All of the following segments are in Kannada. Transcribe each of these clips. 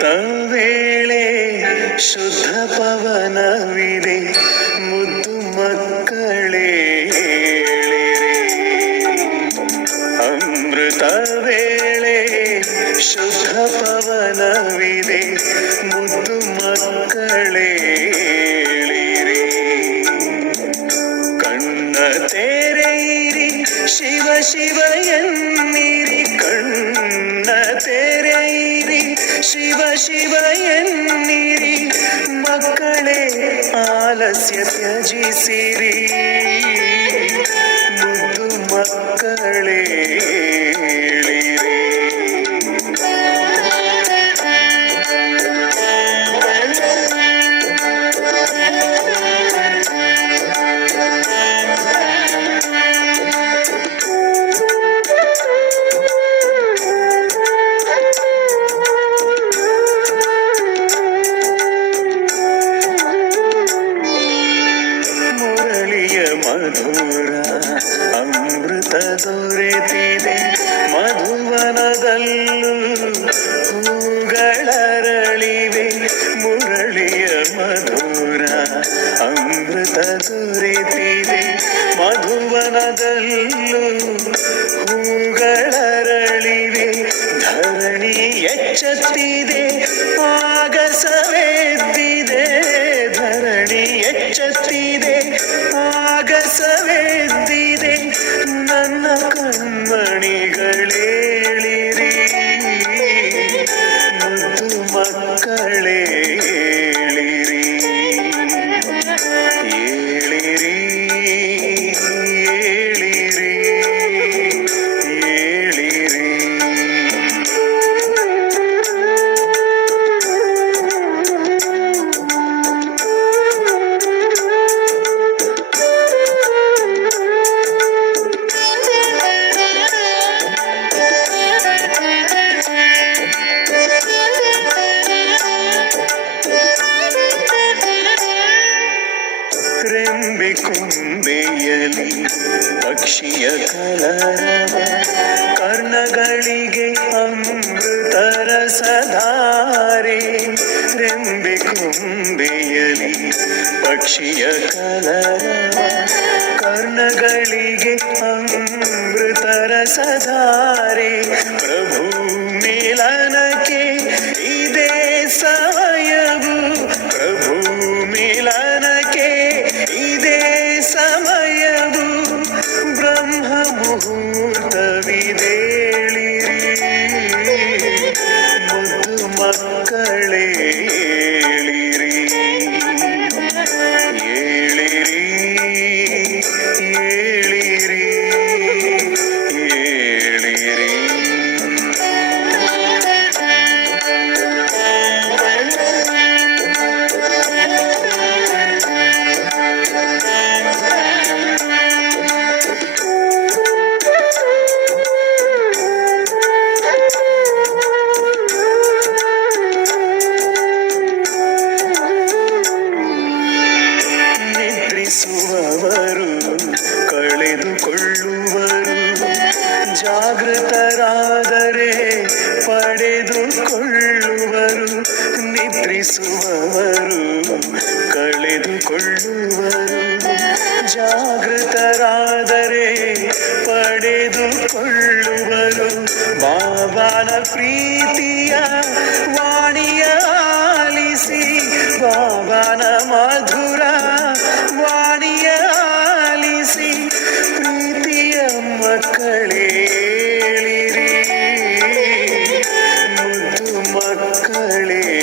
ಅಮೃತ ವೇಳೆ ಶುದ್ಧ ಪವನವಿದೆ ಮುದ್ದು ಮಕ್ಕಳೇ ಅಮೃತ ವೇಳೆ ಶುದ್ಧ ಪವನವಿದೆ ಮುದ್ದು ಮಕ್ಕಳೇ ಕಣ್ಣ ತೆರೆಯಿರಿ ಶಿವ ಶಿವ ಎನ್ನಿರಿ ಕಣ್ಣ ತೆರೆಯಿರಿ ಶಿವ ಶಿವ ಎನ್ನಿರಿ ಮಕ್ಕಳೇ ಆಲಸ್ಯ ತ್ಯಜಿಸಿರಿ ಮುದ್ದು ಮಕ್ಕಳೇ ಮಧುರ ಅಮೃತ ದೊರೆತಿದೆ ಮಧುವನದಲ್ಲೂ ಹೂಗಳರಳಿವೆ ಮುರಳಿಯ ಮಧುರ ಅಮೃತ ದೊರೆತಿದೆ ಮಧುವನದಲ್ಲೂ ಹೂಗಳರಳಿವೆ ಧರಣಿ ಎಚ್ಚತ್ತಿದೆ ಆಗಸವೆದ್ದಿದೆ ಧರಣಿ ಎಚ್ಚತ್ತಿದೆ ಆಗಸವೆದ್ದಿದೆ ನನ್ನ ಕಣ್ಮಣಿಗಳೇಳಿರಿ ಮುದ್ದು ಮಕ್ಕಳೇ ಏಳಿರಿ ಏಳಿರಿ ಏಳಿರಿ ಏಳಿರಿ ರೆಂಬೆ ಕೊಂಬೆಯಲಿ ಪಕ್ಷಿಯ ಕಲರವ ಕರ್ಣಗಳಿಗೆ ಅಮೃತರ ಸಧಾರೆ ರೆಂಬೆ ಕೊಂಬೆಯಲಿ ಪಕ್ಷಿಯ ಕಲರವ ಕರ್ಣಗಳಿಗೆ ಅಮೃತರ ಸಧಾರೆ ಪ್ರಭು ಮಿಲನಕ್ಕೆ ಇದೇ ಸಮಯವು ಪ್ರಭು ಮಿಲನಕ್ಕೆ ಇದೇ ಸಮಯವು ಬ್ರಹ್ಮ ಮುಹೂರ್ತವಿದೇಳಿರಿ ಮುದ್ದು ಮಕ್ಕಳೇ ಏಳಿರಿ ಏಳಿರಿ ಏಳಿರಿ ಏಳಿರಿ ನಿದ್ರಿಸುವವರು ಕಳೆದುಕೊಳ್ಳುವರು ಜಾಗೃತರಾದರೆ ಪಡೆದುಕೊಳ್ಳುವರು ನಿದ್ರಿಸುವವರು ಕಳೆದುಕೊಳ್ಳುವರು ಜಾಗೃತರಾದರೆ ಪಡೆದುಕೊಳ್ಳುವರು ಬಾಬಾನ ಪ್ರೀತಿಯ ವಾಣಿಯ ಆಲಿಸಿ ಬಾಬಾನ ಮಧುರ ವಾಣಿಯ ಆಲಿಸಿ ಪ್ರೀತಿಯ ಮಕ್ಕಳೇಳಿರಿ ಮುದ್ದು ಮಕ್ಕಳೇಳಿರಿ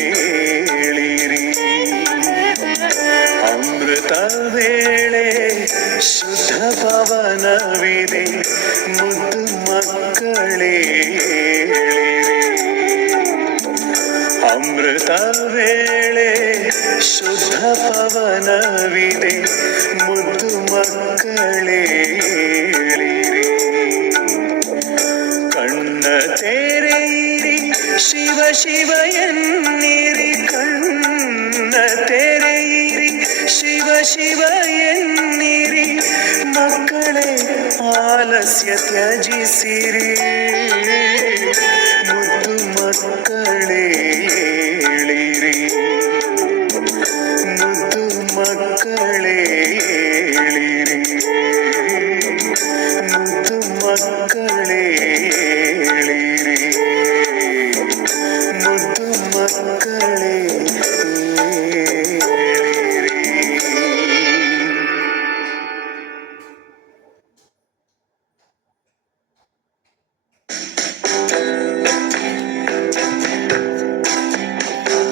ಅಮೃತ ವೇಳೆ ಶುದ್ಧ ಪವನವಿದೆ ಮುದ್ದು ಮಕ್ಕಳೇಳಿರಿ ಅಮೃತ ವೇಳೆ ಶುದ್ಧ ಪವನವಿದೆ ಮುದ್ದು ಮಕ್ಕಳೇಳಿರಿ ಕಣ್ಣ ತೆರೆಯಿರಿ ಶಿವ ಶಿವ ಎನ್ನಿರಿ ಕಣ್ಣ ತೆರೆಯಿರಿ ಶಿವ ಶಿವ ಎನ್ನಿರಿ ಮಕ್ಕಳೇ ಆಲಸ್ಯ ತ್ಯಜಿಸಿರಿ ಮುದ್ದು ಮಕ್ಕಳೇ ಮುದ್ದು ಮಕ್ಕಳೇ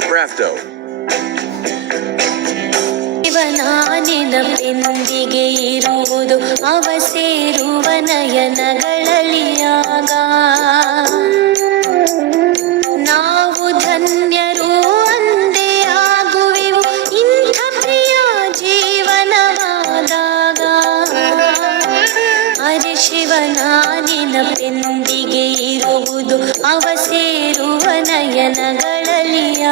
Crafto. ನೆನಪೆಂದಿಗೆ ಇರುವುದು ಅವ ಸೇರುವ ನಯನಗಳಲಿಯಾಗ ನಾವು ಧನ್ಯರು ಅಂದೇ ಆಗುವೆವು ಇಂಥ ಪ್ರಿಯ ಜೀವನವಾದಾಗ ಅರೆ ಶಿವನ ನೆನಪೆಂದಿಗೆ ಇರುವುದು ಅವ ಸೇರುವ ನಯನಗಳಲಿಯಾಗ